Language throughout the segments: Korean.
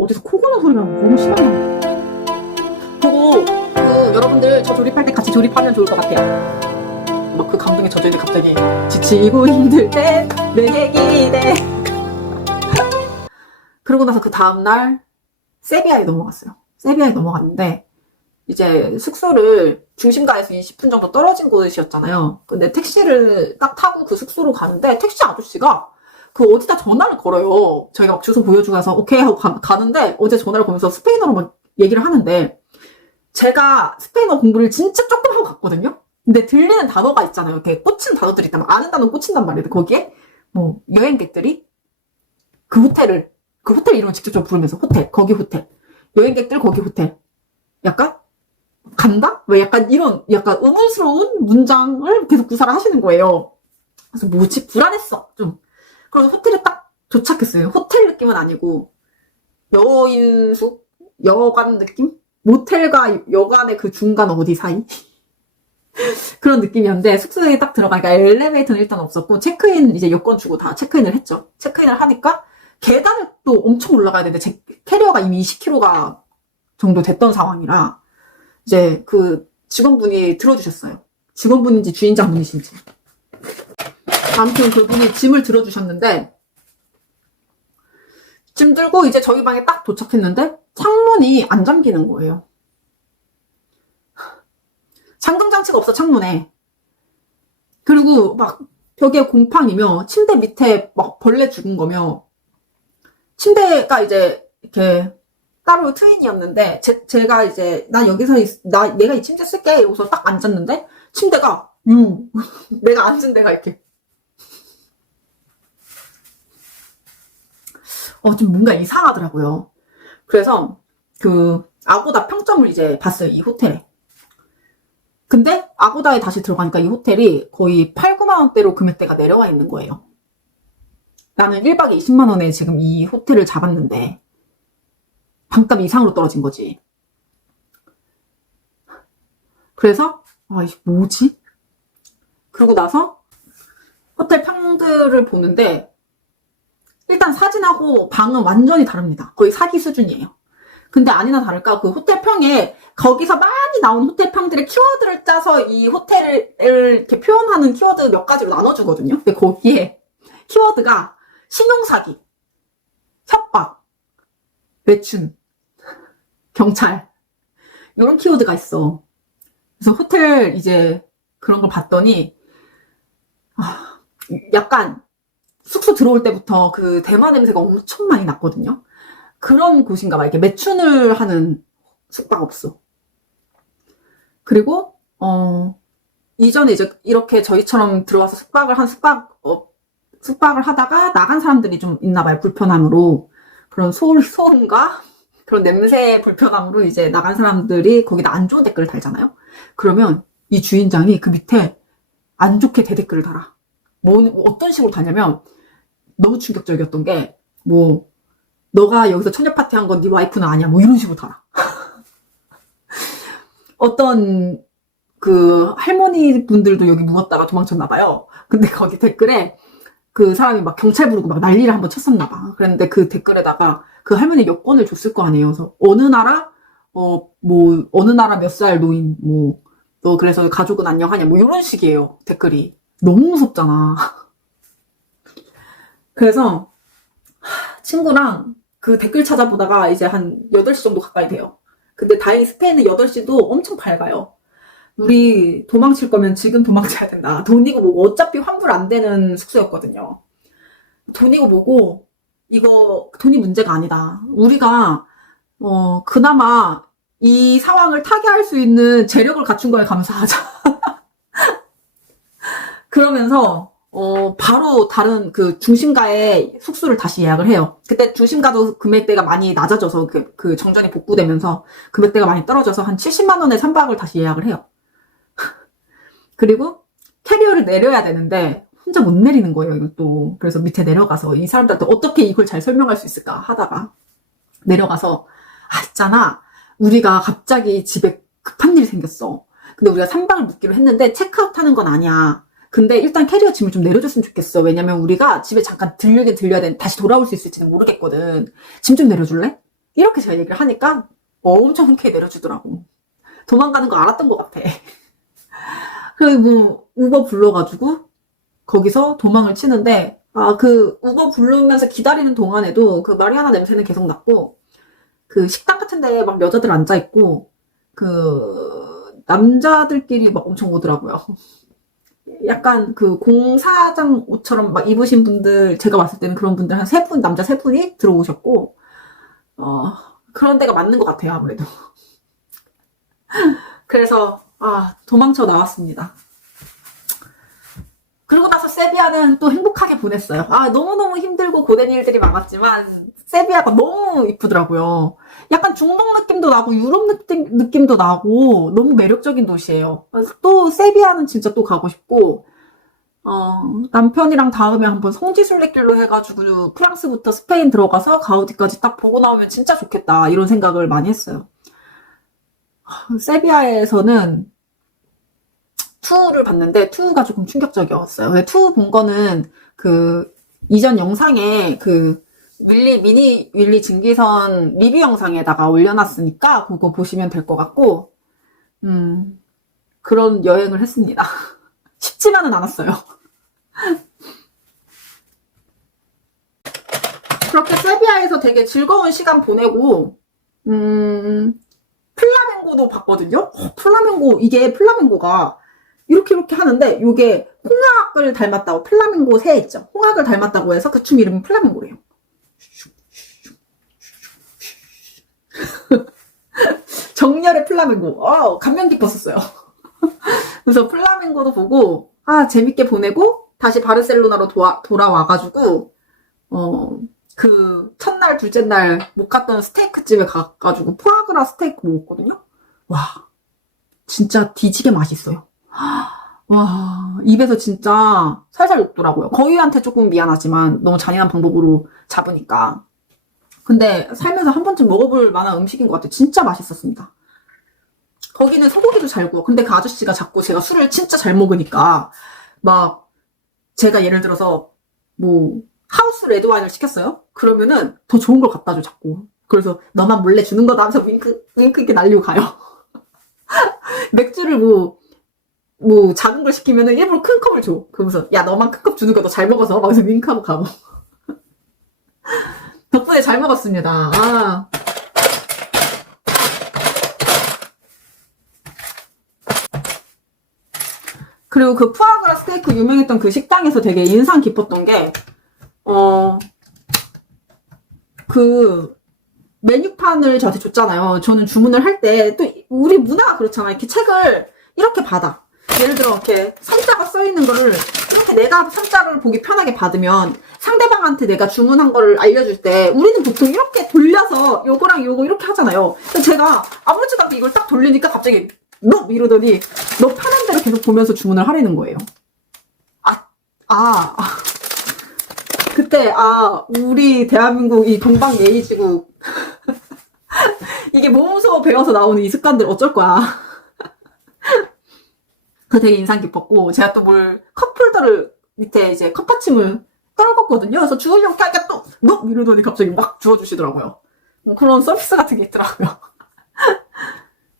어디서 코 고는 소리가 너무 심하네. 그리고 여러분들 저 조립할 때 같이 조립하면 좋을 것 같아요. 막 그 감동에 젖어 있는데 갑자기 지치고 힘들 때 내게 기대. 그러고 나서 그 다음날 세비야에 넘어갔어요. 세비야에 넘어갔는데 이제 숙소를 중심가에서 20분 정도 떨어진 곳이었잖아요. 근데 택시를 딱 타고 그 숙소로 가는데 택시 아저씨가 그 어디다 전화를 걸어요. 저희가 막 주소 보여주고 나서 오케이 하고 가는데 어제 전화를 걸면서 스페인어로 막 얘기를 하는데 제가 스페인어 공부를 진짜 조금 하고 갔거든요. 근데 들리는 단어가 있잖아요. 이렇게 꽂힌 단어들이 있다면 아는 단어는 꽂힌단 말이에요. 거기에 뭐 여행객들이 그 호텔 이름을 직접적으로 부르면서 거기 호텔 여행객들 거기 호텔 약간 간다? 왜 약간 이런 약간 의문스러운 문장을 계속 구사를 하시는 거예요. 그래서 뭐지? 불안했어 좀. 그래서 호텔에 딱 도착했어요. 호텔 느낌은 아니고 여인숙? 여관 느낌? 모텔과 여관의 그 중간 어디 사이? 그런 느낌이었는데 숙소에 딱 들어가니까 엘리베이터는 일단 없었고 체크인 이제 여권 주고 다 체크인을 했죠. 체크인을 하니까 계단을 또 엄청 올라가야 되는데 제 캐리어가 이미 20kg가 정도 됐던 상황이라 이제 그 직원분이 들어주셨어요. 직원분인지 주인장분이신지. 아무튼 그분이 짐을 들어주셨는데 짐 들고 이제 저희 방에 딱 도착했는데 창문이 안 잠기는 거예요. 잠금장치가 없어 창문에. 그리고 막 벽에 공판이며 침대 밑에 막 벌레 죽은 거며 침대가 이제 이렇게 따로 트윈이었는데 제가 이제 난 여기서 내가 이 침대 쓸게 이러고서 딱 앉았는데 침대가 내가 앉은 데가 이렇게 좀 뭔가 이상하더라고요. 그래서 그 아고다 평점을 이제 봤어요. 이 호텔에. 근데 아고다에 다시 들어가니까 이 호텔이 거의 8, 9만 원대로 금액대가 내려와 있는 거예요. 나는 1박에 20만 원에 지금 이 호텔을 잡았는데 방값 이상으로 떨어진 거지. 그래서 이게 뭐지? 그러고 나서 호텔 평들을 보는데 일단 사진하고 방은 완전히 다릅니다. 거의 사기 수준이에요. 근데 아니나 다를까 그 호텔 평에 거기서 많이 나온 호텔 평들의 키워드를 짜서 이 호텔을 이렇게 표현하는 키워드 몇 가지로 나눠주거든요. 근데 거기에 키워드가 신용사기, 협박, 외춘, 경찰 이런 키워드가 있어. 그래서 호텔 이제 그런 걸 봤더니 약간 숙소 들어올 때부터 그 대마 냄새가 엄청 많이 났거든요. 그런 곳인가 봐. 이렇게 매춘을 하는 숙박업소. 그리고 이전에 이제 이렇게 저희처럼 들어와서 숙박을 하다가 나간 사람들이 좀 있나 봐요. 불편함으로. 그런 소음과 그런 냄새 불편함으로 이제 나간 사람들이 거기다 안 좋은 댓글을 달잖아요. 그러면 이 주인장이 그 밑에 안 좋게 대댓글을 달아. 어떤 식으로 다냐면 너무 충격적이었던 게 너가 여기서 처녀 파티 한 건 네 와이프는 아니야. 이런 식으로 달아. 어떤 그 할머니 분들도 여기 묵었다가 도망쳤나 봐요. 근데 거기 댓글에 그 사람이 막 경찰 부르고 막 난리를 한번 쳤었나 봐. 그랬는데 그 댓글에다가 그 할머니 여권을 줬을 거 아니에요. 그래서 어느 나라 몇 살 노인 너 그래서 가족은 안녕하냐 이런 식이에요. 댓글이. 너무 무섭잖아. 그래서 친구랑 그 댓글 찾아보다가 이제 한 8시 정도 가까이 돼요. 근데 다행히 스페인은 8시도 엄청 밝아요. 우리 도망칠 거면 지금 도망쳐야 된다. 돈이고 뭐고 어차피 환불 안 되는 숙소였거든요. 돈이고 뭐고 이거 돈이 문제가 아니다. 우리가 그나마 이 상황을 타개할 수 있는 재력을 갖춘 거에 감사하자. 그러면서 바로 다른 그 중심가에 숙소를 다시 예약을 해요. 그때 중심가도 금액대가 많이 낮아져서 그 정전이 복구되면서 금액대가 많이 떨어져서 한 70만 원에 3박을 다시 예약을 해요. 그리고 캐리어를 내려야 되는데 혼자 못 내리는 거예요, 이것도. 그래서 밑에 내려가서 이 사람들한테 어떻게 이걸 잘 설명할 수 있을까 하다가 내려가서 있잖아. 우리가 갑자기 집에 급한 일이 생겼어. 근데 우리가 3박을 묵기로 했는데 체크아웃 하는 건 아니야. 근데 일단 캐리어 짐을 좀 내려줬으면 좋겠어. 왜냐면 우리가 집에 잠깐 들려야 되는데 다시 돌아올 수 있을지는 모르겠거든. 짐 좀 내려줄래? 이렇게 제가 얘기를 하니까 엄청 흔쾌히 내려주더라고. 도망가는 거 알았던 것 같아. 그리고 뭐 우버 불러가지고 거기서 도망을 치는데, 그 우버 부르면서 기다리는 동안에도 그 마리아나 냄새는 계속 났고, 그 식당 같은 데 막 여자들 앉아있고, 그 남자들끼리 막 엄청 오더라고요. 약간 그 공사장 옷처럼 막 입으신 분들, 제가 봤을 때는 그런 분들 한 3분, 남자 3분이 들어오셨고, 그런 데가 맞는 것 같아요, 아무래도. 그래서, 도망쳐 나왔습니다. 그러고 나서 세비야는 또 행복하게 보냈어요. 너무너무 힘들고 고된 일들이 많았지만, 세비야가 너무 이쁘더라고요. 약간 중동 느낌도 나고, 유럽 느낌도 나고, 너무 매력적인 도시예요. 또, 세비야는 진짜 또 가고 싶고, 남편이랑 다음에 한번 성지순례길로 해가지고, 프랑스부터 스페인 들어가서 가우디까지 딱 보고 나오면 진짜 좋겠다. 이런 생각을 많이 했어요. 세비야에서는, 투를 봤는데 투가 조금 충격적이었어요. 근데 투 본 거는 그 이전 영상에 그 미니 윌리 증기선 리뷰 영상에다가 올려놨으니까 그거 보시면 될 것 같고, 그런 여행을 했습니다. 쉽지만은 않았어요. 그렇게 세비야에서 되게 즐거운 시간 보내고, 플라멩고도 봤거든요. 이게 플라멩고가 이렇게 하는데, 요게 홍학을 닮았다고, 플라밍고 새 있죠? 홍학을 닮았다고 해서 그 춤 이름이 플라밍고래요. 정렬의 플라밍고. 감명 깊었었어요. 그래서 플라밍고도 보고, 재밌게 보내고, 다시 바르셀로나로 돌아와가지고, 그, 첫날, 둘째 날 못 갔던 스테이크 집에 가가지고, 푸아그라 스테이크 먹었거든요? 와, 진짜 뒤지게 맛있어요. 와, 입에서 진짜 살살 녹더라고요. 거위한테 조금 미안하지만 너무 잔인한 방법으로 잡으니까. 근데 살면서 한 번쯤 먹어볼 만한 음식인 것 같아요. 진짜 맛있었습니다. 거기는 소고기도 잘 구워. 근데 그 아저씨가 자꾸 제가 술을 진짜 잘 먹으니까 막 제가 예를 들어서 뭐 하우스 레드와인을 시켰어요? 그러면은 더 좋은 걸 갖다 줘 자꾸. 그래서 너만 몰래 주는 거다 하면서 윙크 이렇게 날리고 가요. 맥주를 뭐 작은 걸 시키면은 일부러 큰 컵을 줘. 그러면서 야 너만 큰 컵 주는 거 너 잘 먹어서 막 해서 윙크하고 가고. 덕분에 잘 먹었습니다. 그리고 그 푸아그라 스테이크 유명했던 그 식당에서 되게 인상 깊었던 게 그 메뉴판을 저한테 줬잖아요. 저는 주문을 할 때 또 우리 문화가 그렇잖아요. 이렇게 책을 이렇게 받아. 예를 들어 이렇게 선자가 써있는 거를 이렇게 내가 선자를 보기 편하게 받으면 상대방한테 내가 주문한 거를 알려줄 때 우리는 보통 이렇게 돌려서 요거랑 요거 이렇게 하잖아요. 근데 제가 아무렇지도 않게 이걸 딱 돌리니까 갑자기 너 이러더니 너 편한 대로 계속 보면서 주문을 하라는 거예요. 그때 우리 대한민국 이 동방 예의지국 이게 몸소 배워서 나오는 이 습관들 어쩔 거야. 그 되게 인상 깊었고, 제가 또 컵홀더를 밑에 이제 컵받침을 떨궜거든요. 그래서 주우려고 하니까 또, 너! 이러더니 갑자기 막 주워주시더라고요. 그런 서비스 같은 게 있더라고요.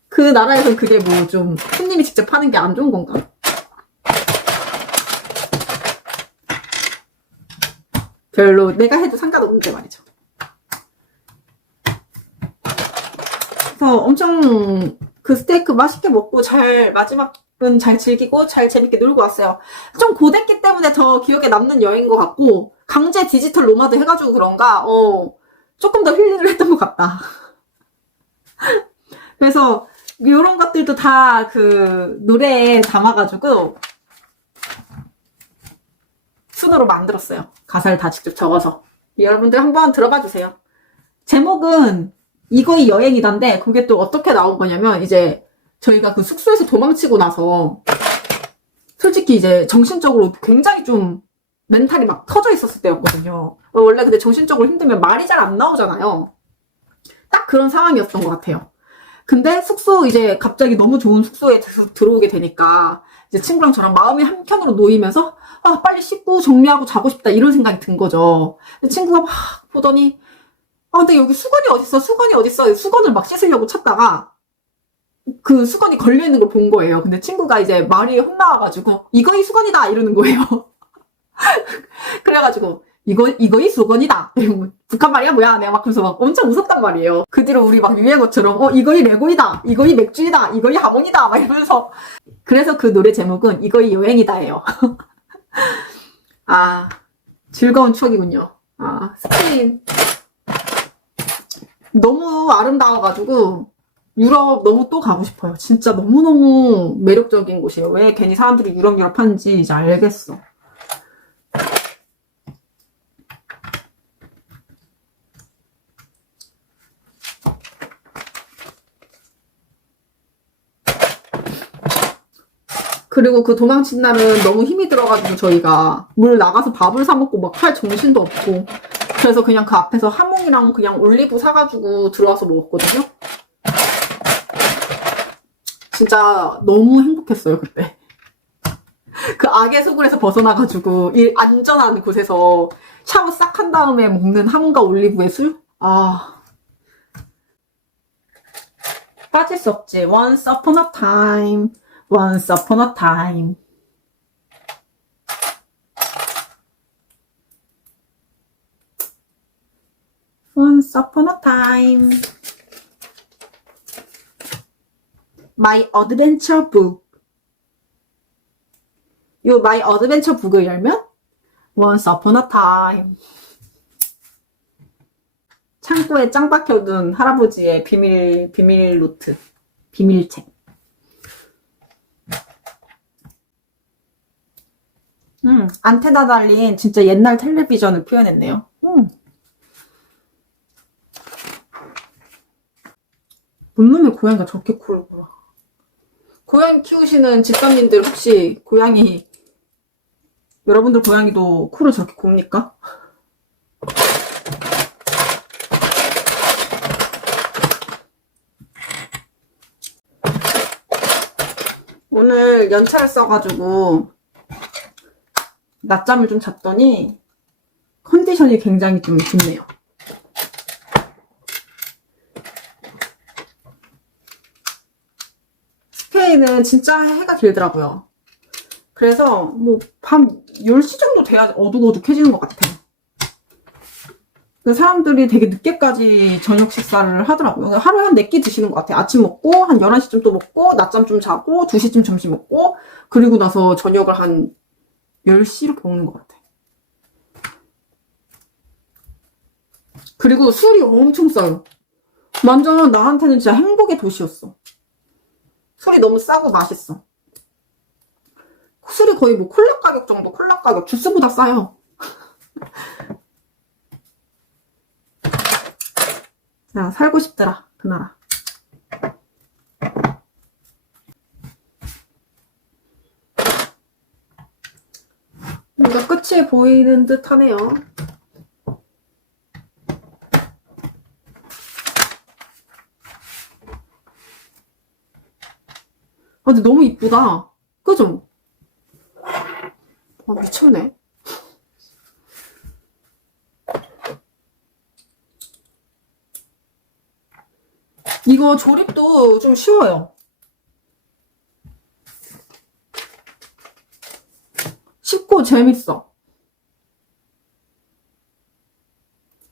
그 나라에선 그게 뭐 좀, 손님이 직접 하는 게 안 좋은 건가? 별로 내가 해도 상관없는데 말이죠. 그래서 엄청 그 스테이크 맛있게 먹고 마지막은 잘 즐기고 잘 재밌게 놀고 왔어요. 좀 고됐기 때문에 더 기억에 남는 여행인 것 같고, 강제 디지털 노마드 해가지고 그런가, 조금 더 힐링을 했던 것 같다. 그래서 이런 것들도 다 그 노래에 담아가지고 순으로 만들었어요. 가사를 다 직접 적어서. 여러분들 한번 들어봐 주세요. 제목은 이거이 여행이단데, 그게 또 어떻게 나온 거냐면, 이제 저희가 그 숙소에서 도망치고 나서 솔직히 이제 정신적으로 굉장히 좀 멘탈이 막 터져 있었을 때였거든요. 원래 근데 정신적으로 힘들면 말이 잘 안 나오잖아요. 딱 그런 상황이었던 것 같아요. 근데 이제 갑자기 너무 좋은 숙소에 들어오게 되니까 이제 친구랑 저랑 마음이 한켠으로 놓이면서 빨리 씻고 정리하고 자고 싶다 이런 생각이 든 거죠. 친구가 막 보더니 근데 여기 수건이 어딨어? 수건이 어딨어? 수건을 막 씻으려고 찾다가 그 수건이 걸려있는 걸 본 거예요. 근데 친구가 이제 말이 혼나와가지고 이거이 수건이다 이러는 거예요. 그래가지고 이거이 수건이다. 이러면 북한 말이야 뭐야? 내가 막 그래서 막 엄청 웃었단 말이에요. 그 뒤로 우리 막 유행어처럼 이거이 레고이다. 이거이 맥주이다. 이거이 하몽이다. 막 이러면서 그래서 그 노래 제목은 이거이 여행이다예요. 아 즐거운 추억이군요. 스페인 너무 아름다워가지고 유럽 너무 또 가고 싶어요. 진짜 너무너무 매력적인 곳이에요. 왜 괜히 사람들이 유럽 하는지 이제 알겠어. 그리고 그 도망친 날은 너무 힘이 들어가지고 저희가 물 나가서 밥을 사 먹고 막 할 정신도 없고 그래서 그냥 그 앞에서 하몽이랑 그냥 올리브 사가지고 들어와서 먹었거든요. 진짜 너무 행복했어요 그때. 그 악의 수굴에서 벗어나가지고 이 안전한 곳에서 샤워 싹 한 다음에 먹는 하몽과 올리브의 술? 빠질 수 없지. Once upon a time. Once upon a time. Once upon a time. My adventure book. 요 My adventure book을 열면 Once upon a time. 창고에 짱 박혀둔 할아버지의 비밀 노트. 비밀책. 안테나 달린 진짜 옛날 텔레비전을 표현했네요. 뭔 놈의 고양이가 저렇게 코를 골아. 고양이 키우시는 집사님들 혹시 여러분들 고양이도 코를 저렇게 곱니까? 오늘 연차를 써가지고 낮잠을 좀 잤더니 컨디션이 굉장히 좀 좋네요. 스페인은 진짜 해가 길더라고요. 그래서 뭐 밤 10시 정도 돼야 어둑어둑해지는 것 같아요. 사람들이 되게 늦게까지 저녁 식사를 하더라고요. 하루에 한 4끼 드시는 것 같아요. 아침 먹고 한 11시쯤 또 먹고 낮잠 좀 자고 2시쯤 점심 먹고 그리고 나서 저녁을 한 10시 이렇게 먹는 것 같아요. 그리고 술이 엄청 싸요. 완전 나한테는 진짜 행복의 도시였어. 술이 너무 싸고 맛있어. 술이 거의 뭐 콜라 가격 정도, 콜라 가격, 주스보다 싸요. 야, 살고 싶더라, 그 나라. 뭔가 끝이 보이는 듯 하네요. 근데 너무 이쁘다. 그죠? 미쳤네. 이거 조립도 좀 쉬워요. 쉽고 재밌어.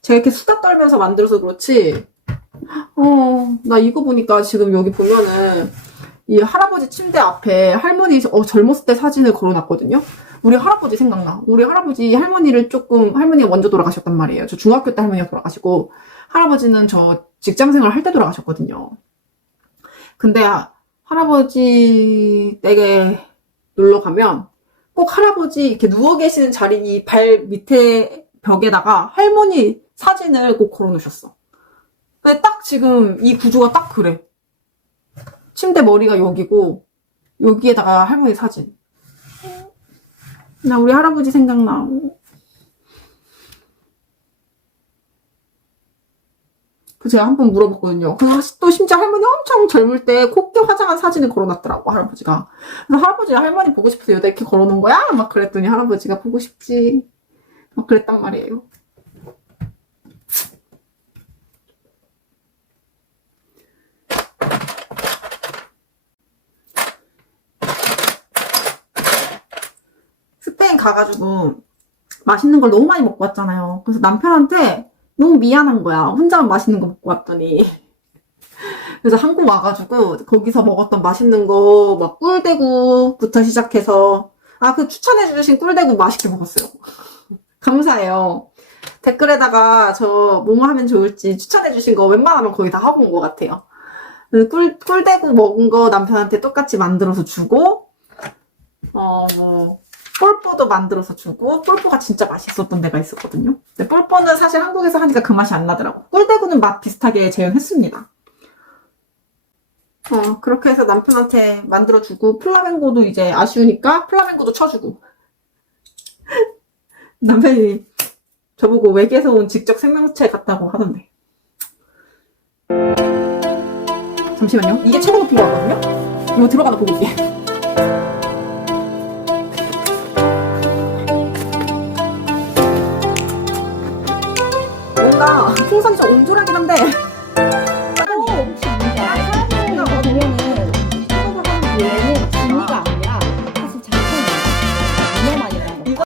제가 이렇게 수다 떨면서 만들어서 그렇지. 나 이거 보니까 지금 여기 보면은 이 할아버지 침대 앞에 할머니 젊었을 때 사진을 걸어놨거든요. 우리 할아버지 생각나. 우리 할머니가 먼저 돌아가셨단 말이에요. 저 중학교 때 할머니가 돌아가시고 할아버지는 저 직장생활 할 때 돌아가셨거든요. 근데 할아버지 댁에 놀러 가면 꼭 할아버지 이렇게 누워 계시는 자리 이 발 밑에 벽에다가 할머니 사진을 꼭 걸어놓으셨어. 근데 딱 지금 이 구조가 딱 그래. 침대 머리가 여기고 여기에다가 할머니 사진. 나 우리 할아버지 생각나. 그 제가 한 번 물어봤거든요. 그래서 또 심지어 할머니 엄청 젊을 때 곱게 화장한 사진을 걸어놨더라고 할아버지가. 그래서 할아버지가 할머니 보고 싶어서 여기다 이렇게 걸어놓은 거야? 막 그랬더니 할아버지가 보고 싶지. 막 그랬단 말이에요. 가가지고 맛있는 걸 너무 많이 먹고 왔잖아요. 그래서 남편한테 너무 미안한 거야. 혼자만 맛있는 거 먹고 왔더니. 그래서 한국 와가지고 거기서 먹었던 맛있는 거 막 꿀대구부터 시작해서 그 추천해주신 꿀대구 맛있게 먹었어요. 감사해요. 댓글에다가 저 뭐뭐 하면 좋을지 추천해주신 거 웬만하면 거의 다 하고 온 것 같아요. 꿀대구 먹은 거 남편한테 똑같이 만들어서 주고 뭐 폴뽀도 만들어서 주고 폴뽀가 진짜 맛있었던 데가 있었거든요. 근데 폴뽀는 사실 한국에서 하니까 그 맛이 안 나더라고. 꿀대구는 맛 비슷하게 재현했습니다. 그렇게 해서 남편한테 만들어주고 플라멩고도 이제 아쉬우니까 플라멩고도 쳐주고 남편이 저보고 외계에서 온 직접 생명체 같다고 하던데. 잠시만요. 이게 최고 높인 거 같거든요? 이거 들어가나 보고 올게. 뭔가 풍선이 좀 옹졸하긴 한데